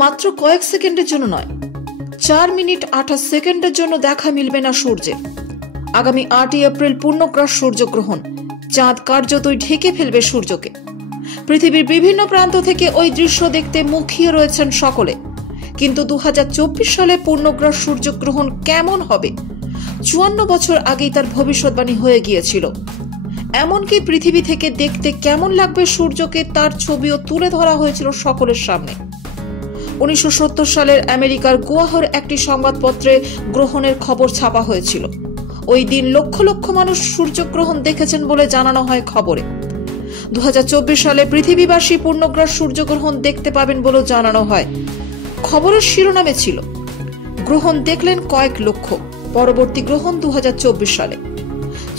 মাত্র কয়েক সেকেন্ডের জন্য নয়, 4 মিনিট 28 সেকেন্ডের জন্য দেখা মিলবে না সূর্যের। আগামী 8ই এপ্রিল পূর্ণগ্রাস সূর্যগ্রহণ। চাঁদ কার্যতই ঢেকে ফেলবে সূর্যকে। পৃথিবীর বিভিন্ন প্রান্ত থেকে ওই দৃশ্য দেখতে মুখিয়ে রয়েছেন সকলে। কিন্তু 2024 সালে পূর্ণগ্রাস সূর্যগ্রহণ কেমন হবে 54 বছর আগেই তার ভবিষ্যৎবাণী হয়ে গিয়েছিল। এমনকি পৃথিবী থেকে দেখতে কেমন লাগবে সূর্যকে তার ছবিও তুলে ধরা হয়েছিল সকলের সামনে। 1970 সালের আমেরিকার গোয়াহর একটি সংবাদপত্রে গ্রহণের খবর ছাপা হয়েছিল। ওই দিন লক্ষ লক্ষ মানুষ সূর্যগ্রহণ দেখেছেন বলে জানানো হয় খবরে। 2024 সালে পৃথিবীবাসী পূর্ণগ্রাস সূর্যগ্রহণ দেখতে পাবেন বলে জানানো হয়। খবরের শিরোনামে ছিল, গ্রহণ দেখলেন কয়েক লক্ষ, পরবর্তী গ্রহণ 2024 সালে।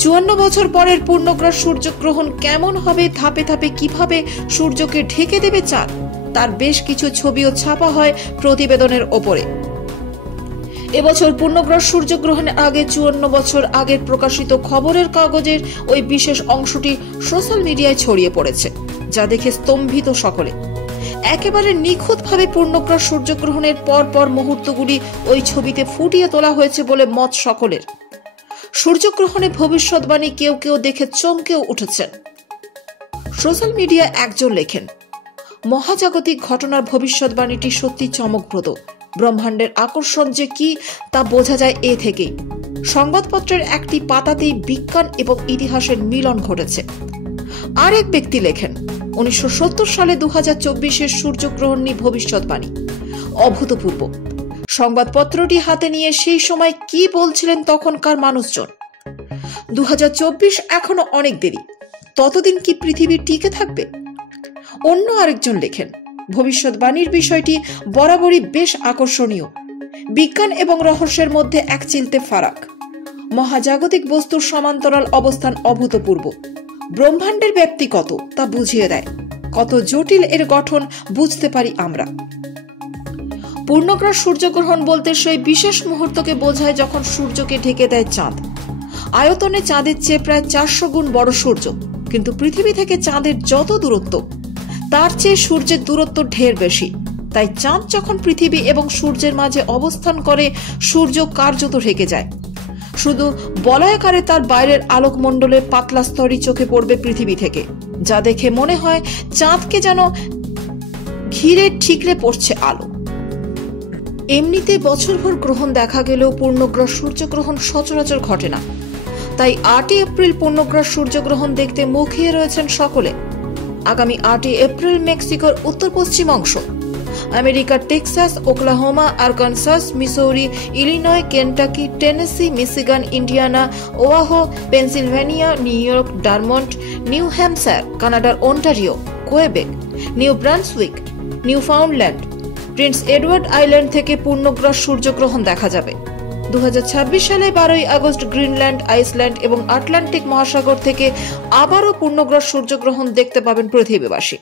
54 বছর পরের পূর্ণগ্রাস সূর্যগ্রহণ কেমন হবে, ধাপে ধাপে কিভাবে সূর্যকে ঢেকে দেবে চাঁদ, তার বেশ কিছু ছবিও ছাপা হয় প্রতিবেদনের ওপরে। এবছর পূর্ণগ্রাস সূর্যগ্রহণের আগে 54 বছর আগের প্রকাশিত খবরের কাগজের ওই বিশেষ অংশটি সোশ্যাল মিডিয়ায় ছড়িয়ে পড়েছে, যা দেখে স্তম্ভিত সকলে। একেবারে নিখুঁতভাবে পূর্ণগ্রাস সূর্যগ্রহণের পর মুহূর্তগুলি ওই ছবিতে ফুটিয়ে তোলা হয়েছে বলে মত সকলের। সূর্যগ্রহণের ভবিষ্যৎবাণী কেউ কেউ দেখে চমকেও উঠেছেন। সোশ্যাল মিডিয়ায় একজন লেখেন, মহাজাগতিক ঘটনার ভবিষ্যৎবাণীটি সত্যি চমকপ্রদ। ব্রহ্মাণ্ডের আকর্ষণ যে কি তা বোঝা যায় এ থেকেই। সংবাদপত্রের একটি পাতাতেই বিজ্ঞান এবং ইতিহাসের মিলন ঘটেছে। আর এক ব্যক্তি লেখেন, 1970 সালে 2024 সূর্যগ্রহণ নিয়ে ভবিষ্যৎবাণী অভূতপূর্ব। সংবাদপত্রটি হাতে নিয়ে সেই সময় কি বলছিলেন তখনকার মানুষজন। 2024 এখনো অনেক দেরি, ততদিন কি পৃথিবী টিকে থাকবে? অন্য আরেকজন লেখেন, ভবিষ্যৎবাণীর বিষয়টি বরাবরই বেশ আকর্ষণীয়। বিজ্ঞান এবং রহস্যের মধ্যে এক চিলতে ফারাক। মহাজাগতিক বস্তুর সমান্তরাল অবস্থান অভূতপূর্ব। ব্রহ্মাণ্ডের ব্যাপ্তি কত তা বুঝিয়ে দেয়। কত জটিল এর গঠন বুঝতে পারি আমরা। পূর্ণগ্রাস সূর্যগ্রহণ বলতে সেই বিশেষ মুহূর্তকে বোঝায় যখন সূর্যকে ঢেকে দেয় চাঁদ। আয়তনে চাঁদের চেয়ে প্রায় 400 গুণ বড় সূর্য, কিন্তু পৃথিবী থেকে চাঁদের যত দূরত্ব তার চেয়ে সূর্যের দূরত্ব ঢের বেশি। তাই চাঁদ যখন পৃথিবী এবং সূর্যের মাঝে অবস্থান করে, সূর্য কার্যত ঢেকে যায়। শুধু বলয়াকারে তার বাইরের আলোকমণ্ডলের পাতলা স্তরই চোখে পড়বে পৃথিবী থেকে, যা দেখে মনে হয় চাঁদকে যেন ঘিরে ঠিকরে পড়ছে আলো। এমনিতে বছরভর গ্রহণ দেখা গেলেও পূর্ণগ্রাস সূর্যগ্রহণ সচরাচর ঘটে না। তাই 8ই এপ্রিল পূর্ণগ্রাস সূর্যগ্রহণ দেখতে মুখিয়ে রয়েছেন সকলে। আগামী 8ই এপ্রিল মেক্সিকোর উত্তর পশ্চিম অংশ, আমেরিকার Texas, Oklahoma, Arkansas, Missouri, Illinois, Kentucky, Tennessee, Michigan, Indiana, Ohio, Pennsylvania, New York, Vermont, New Hampshire, কানাডার Ontario, Quebec, New Brunswick, Newfoundland, Prince Edward Island থেকে পূর্ণগ্রাস সূর্যগ্রহণ দেখা যাবে। 2026 সালে 12ই আগস্ট গ্রিনল্যান্ড, আইসল্যান্ড এবং আটলান্টিক মহাসাগর থেকে আবারও পূর্ণগ্রাস সূর্যগ্রহণ দেখতে পাবেন পৃথিবীবাসী।